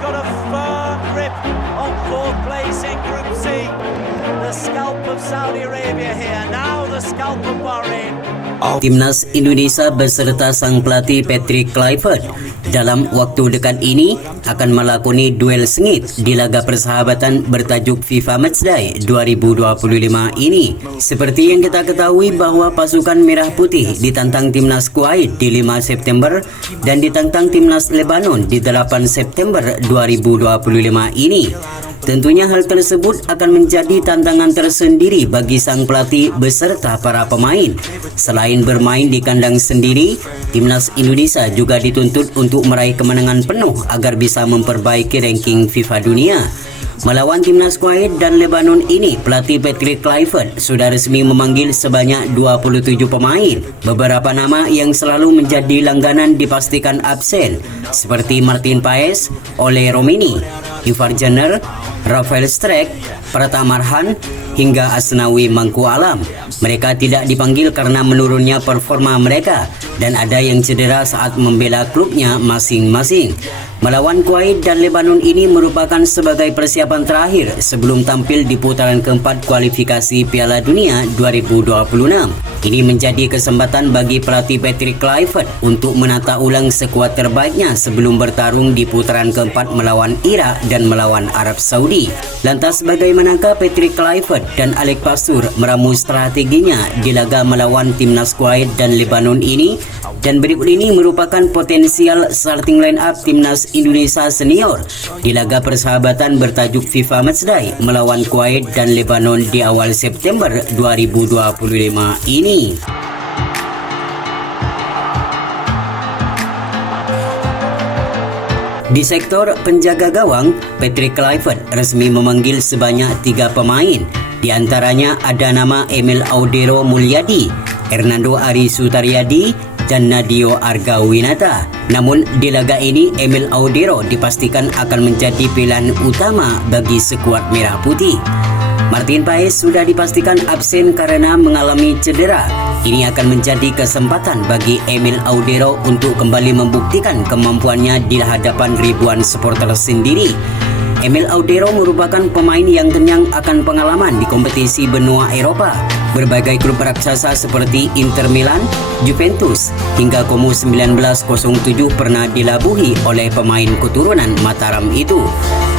got a firm grip on fourth place in Group C. The scalp of Saudi Arabia here, now the scalp of Bahrain. Timnas Indonesia beserta sang pelatih Patrick Kluivert dalam waktu dekat ini akan melakoni duel sengit di laga persahabatan bertajuk FIFA Matchday 2025 ini. Seperti yang kita ketahui bahwa pasukan Merah Putih ditantang Timnas Kuwait di 5 September dan ditantang Timnas Lebanon di 8 September 2025 ini. Tentunya hal tersebut akan menjadi tantangan tersendiri bagi sang pelatih beserta para pemain. Selain bermain di kandang sendiri, Timnas Indonesia juga dituntut untuk meraih kemenangan penuh agar bisa memperbaiki ranking FIFA dunia. Melawan Timnas Kuwait dan Lebanon ini, pelatih Patrick Kluivert sudah resmi memanggil sebanyak 27 pemain. Beberapa nama yang selalu menjadi langganan dipastikan absen, seperti Martin Paes, Ole Romini, Ivar Jenner, Rafael Strijk, Pratama Arhan, hingga Asnawi Mangku Alam. Mereka tidak dipanggil karena menurunnya performa mereka dan ada yang cedera saat membela klubnya masing-masing. Melawan Kuwait dan Lebanon ini merupakan sebagai persiapan terakhir sebelum tampil di putaran keempat kualifikasi Piala Dunia 2026. Ini menjadi kesempatan bagi pelatih Patrick Kluivert untuk menata ulang skuad terbaiknya sebelum bertarung di putaran keempat melawan Irak dan melawan Arab Saudi. Lantas bagaimanakah Patrick Kluivert dan Alex Pastur meramu strateginya di laga melawan Timnas Kuwait dan Lebanon ini? Dan berikut ini merupakan potensial starting line up Timnas Indonesia senior di laga persahabatan bertajuk FIFA Matchday melawan Kuwait dan Lebanon di awal September 2025 ini. Di sektor penjaga gawang, Patrick Kluivert resmi memanggil sebanyak 3 pemain. Di antaranya ada nama Emil Audero Mulyadi, Hernando Ari Sutaryadi, dan Nadio Argawinata. Namun di laga ini Emil Audero dipastikan akan menjadi pilihan utama bagi skuad Merah Putih. Martin Paes sudah dipastikan absen karena mengalami cedera. Ini akan menjadi kesempatan bagi Emil Audero untuk kembali membuktikan kemampuannya di hadapan ribuan supporter sendiri. Emil Audero merupakan pemain yang kenyang akan pengalaman di kompetisi benua Eropa. Berbagai klub raksasa seperti Inter Milan, Juventus, hingga Como 1907 pernah dilabuhi oleh pemain keturunan Mataram itu.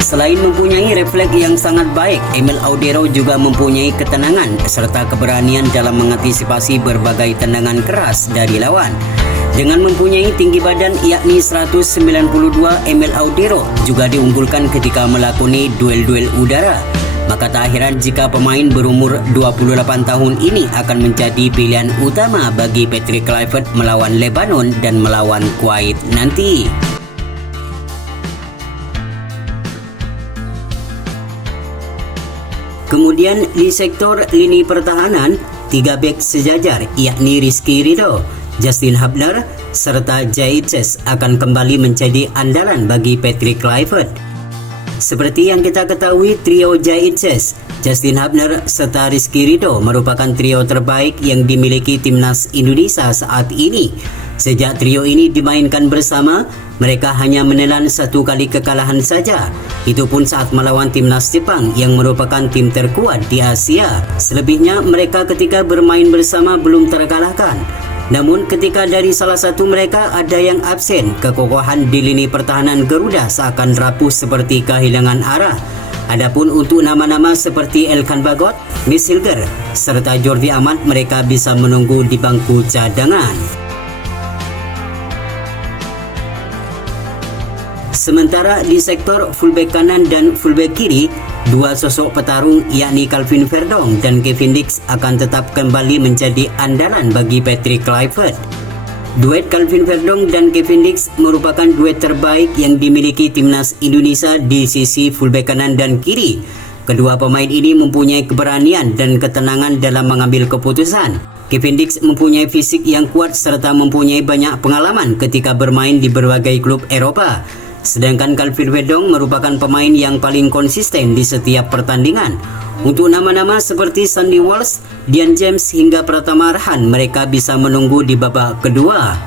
Selain mempunyai refleks yang sangat baik, Emil Audero juga mempunyai ketenangan serta keberanian dalam mengantisipasi berbagai tendangan keras dari lawan. Dengan mempunyai tinggi badan yakni 192, Emil Audero juga diunggulkan ketika melakoni duel-duel udara. Maka tak heran jika pemain berumur 28 tahun ini akan menjadi pilihan utama bagi Patrick Kluivert melawan Lebanon dan melawan Kuwait nanti. Kemudian di sektor lini pertahanan, 3 bek sejajar yakni Rizky Ridho, Justin Hubner, serta Jaitzes akan kembali menjadi andalan bagi Patrick Kluivert. Seperti yang kita ketahui, trio Jaitzes, Justin Hubner, serta Rizky Ridho merupakan trio terbaik yang dimiliki Timnas Indonesia saat ini. Sejak trio ini dimainkan bersama, mereka hanya menelan 1 kali kekalahan saja. Itu pun saat melawan Timnas Jepang yang merupakan tim terkuat di Asia. Selebihnya mereka ketika bermain bersama belum terkalahkan. Namun ketika dari salah satu mereka ada yang absen, kekokohan di lini pertahanan Garuda seakan rapuh seperti kehilangan arah. Adapun untuk nama-nama seperti Elkan Bagot, Miss Hilger, serta Jordi Amat, mereka bisa menunggu di bangku cadangan. Sementara di sektor fullback kanan dan fullback kiri, 2 sosok petarung yakni Calvin Verdong dan Kevin Dix akan tetap kembali menjadi andalan bagi Patrick Kluivert. Duet Calvin Verdong dan Kevin Dix merupakan duet terbaik yang dimiliki Timnas Indonesia di sisi fullback kanan dan kiri. Kedua pemain ini mempunyai keberanian dan ketenangan dalam mengambil keputusan. Kevin Dix mempunyai fisik yang kuat serta mempunyai banyak pengalaman ketika bermain di berbagai klub Eropa. Sedangkan Calvin Verdong merupakan pemain yang paling konsisten di setiap pertandingan. Untuk nama-nama seperti Sandy Walsh, Dian James hingga Pratama Arhan, mereka bisa menunggu di babak kedua.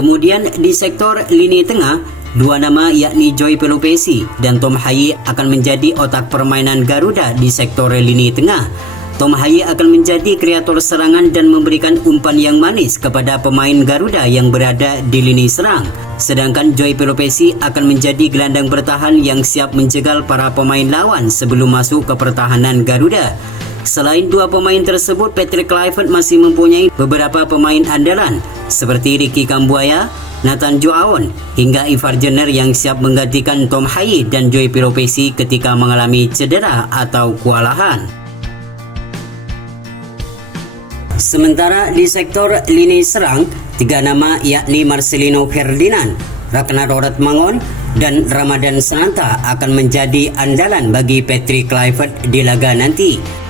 Kemudian di sektor lini tengah, dua nama yakni Joy Pelupesi dan Tom Haye akan menjadi otak permainan Garuda di sektor lini tengah. Tom Haye akan menjadi kreator serangan dan memberikan umpan yang manis kepada pemain Garuda yang berada di lini serang. Sedangkan Joy Pelupesi akan menjadi gelandang bertahan yang siap menjegal para pemain lawan sebelum masuk ke pertahanan Garuda. Selain dua pemain tersebut, Patrick Kluivert masih mempunyai beberapa pemain andalan seperti Ricky Kambuaya, Nathan Joaon hingga Ivar Jenner yang siap menggantikan Tom Haye dan Joy Pelupesi ketika mengalami cedera atau kewalahan. Sementara di sektor lini serang, tiga nama yakni Marcelino Ferdinand, Ragnar Oratmangon, dan Ramadan Sananta akan menjadi andalan bagi Patrick Kluivert di laga nanti.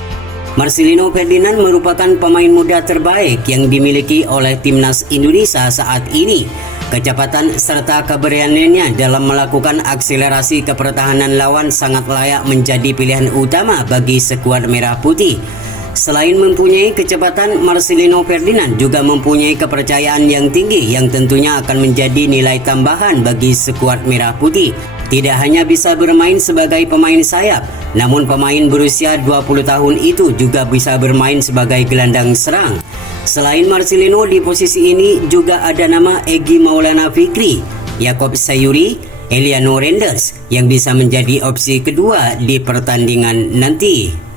Marcelino Ferdinand merupakan pemain muda terbaik yang dimiliki oleh timnas Indonesia saat ini. Kecepatan serta keberaniannya dalam melakukan akselerasi ke pertahanan lawan sangat layak menjadi pilihan utama bagi skuad Merah Putih. Selain mempunyai kecepatan, Marcelino Ferdinand juga mempunyai kepercayaan yang tinggi yang tentunya akan menjadi nilai tambahan bagi skuad Merah Putih. Tidak hanya bisa bermain sebagai pemain sayap, namun pemain berusia 20 tahun itu juga bisa bermain sebagai gelandang serang. Selain Marcelino, di posisi ini juga ada nama Egy Maulana Fikri, Yaakob Sayuri, Eliano Renders yang bisa menjadi opsi kedua di pertandingan nanti.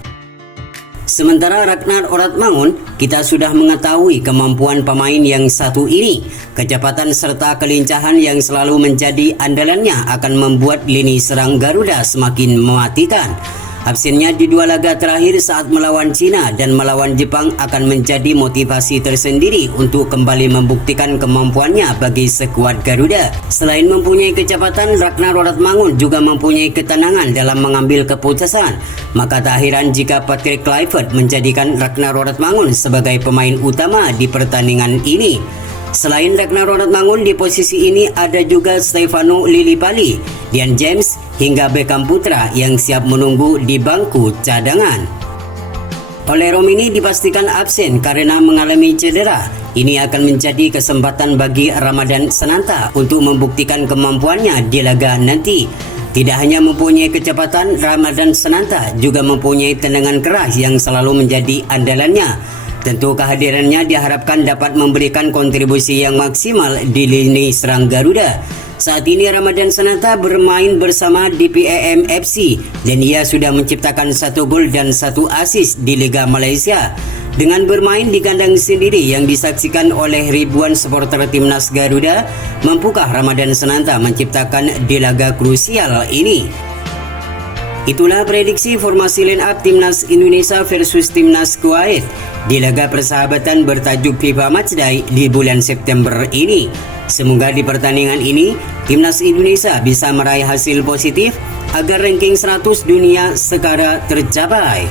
Sementara Ragnar Oratmangun, kita sudah mengetahui kemampuan pemain yang satu ini. Kecepatan serta kelincahan yang selalu menjadi andalannya akan membuat lini serang Garuda semakin mematikan. Absennya di dua laga terakhir saat melawan Cina dan melawan Jepang akan menjadi motivasi tersendiri untuk kembali membuktikan kemampuannya bagi skuad Garuda. Selain mempunyai kecepatan, Ragnar Oratmangun juga mempunyai ketenangan dalam mengambil keputusan. Maka tak heran jika Patrick Kluivert menjadikan Ragnar Oratmangun sebagai pemain utama di pertandingan ini. Selain Ragnar Oratmangun, di posisi ini ada juga Stefano Lillipali, Dian James hingga Beckham Putra yang siap menunggu di bangku cadangan. Ole Romini dipastikan absen karena mengalami cedera. Ini akan menjadi kesempatan bagi Ramadan Sananta untuk membuktikan kemampuannya di laga nanti. Tidak hanya mempunyai kecepatan, Ramadan Sananta juga mempunyai tendangan keras yang selalu menjadi andalannya. Tentu kehadirannya diharapkan dapat memberikan kontribusi yang maksimal di lini serang Garuda. Saat ini Ramadan Sananta bermain bersama DPAM FC dan ia sudah menciptakan 1 gol dan 1 assist di Liga Malaysia. Dengan bermain di kandang sendiri yang disaksikan oleh ribuan supporter timnas Garuda, mampukah Ramadan Sananta menciptakan di laga krusial ini? Itulah prediksi formasi line up timnas Indonesia versus timnas Kuwait di laga persahabatan bertajuk FIFA Matchday di bulan September ini. Semoga di pertandingan ini timnas Indonesia bisa meraih hasil positif agar ranking 100 dunia segera tercapai.